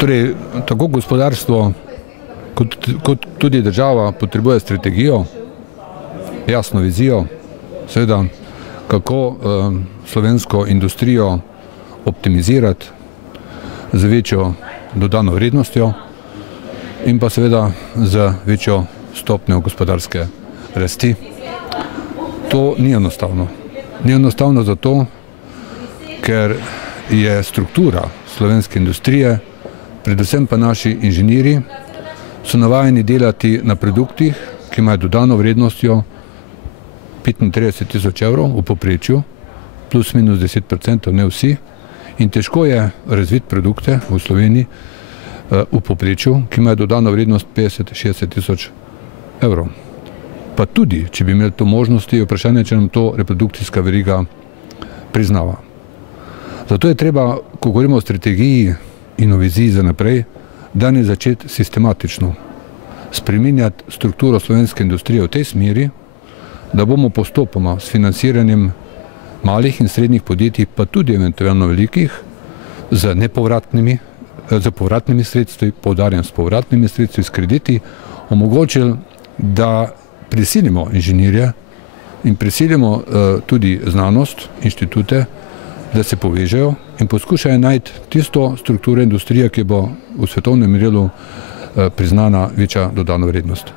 Torej, tako gospodarstvo kot tudi država potrebuje strategijo, jasno vizijo, seveda, kako slovensko industrijo optimizirati z večjo dodano vrednostjo in pa seveda z večjo stopnjo gospodarske rasti. To ni enostavno. Ni enostavno zato, ker je struktura slovenske industrije, predvsem pa naši inženirji, so navajeni delati na produktih, ki imajo dodano vrednostjo 35 tisoč evrov v povprečju, plus minus 10%, ne vsi, in težko je razviti produkte v Sloveniji v povprečju, ki imajo dodano vrednost 50-60 tisoč evrov. Pa tudi, če bi imeli to možnosti, je vprašanje, če nam to reprodukcijska veriga priznava. Zato je treba, ko govorimo o strategiji in o viziji za naprej, danes začeti sistematično spreminjati strukturo slovenske industrije v tej smeri, da bomo postopoma s financiranjem malih in srednjih podjetij, pa tudi eventualno velikih, z povratnimi sredstvi, poudarjam s povratnimi sredstvi, s krediti, omogočili, da prisilimo inženirje in prisilimo tudi znanost, inštitute, da se povežejo in poskušajo najti tisto strukturo industrije, ki bo v svetovnem merilu priznana večja dodana vrednost.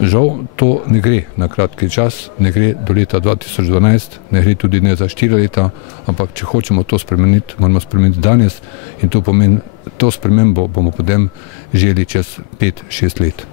Žal to ne gre na kratki čas, ne gre do leta 2012, ne gre tudi ne za 4 leta, ampak če hočemo to spremeniti, moramo spremeniti danes in to pomeni, to spremembo bomo potem želi čez 5-6 let.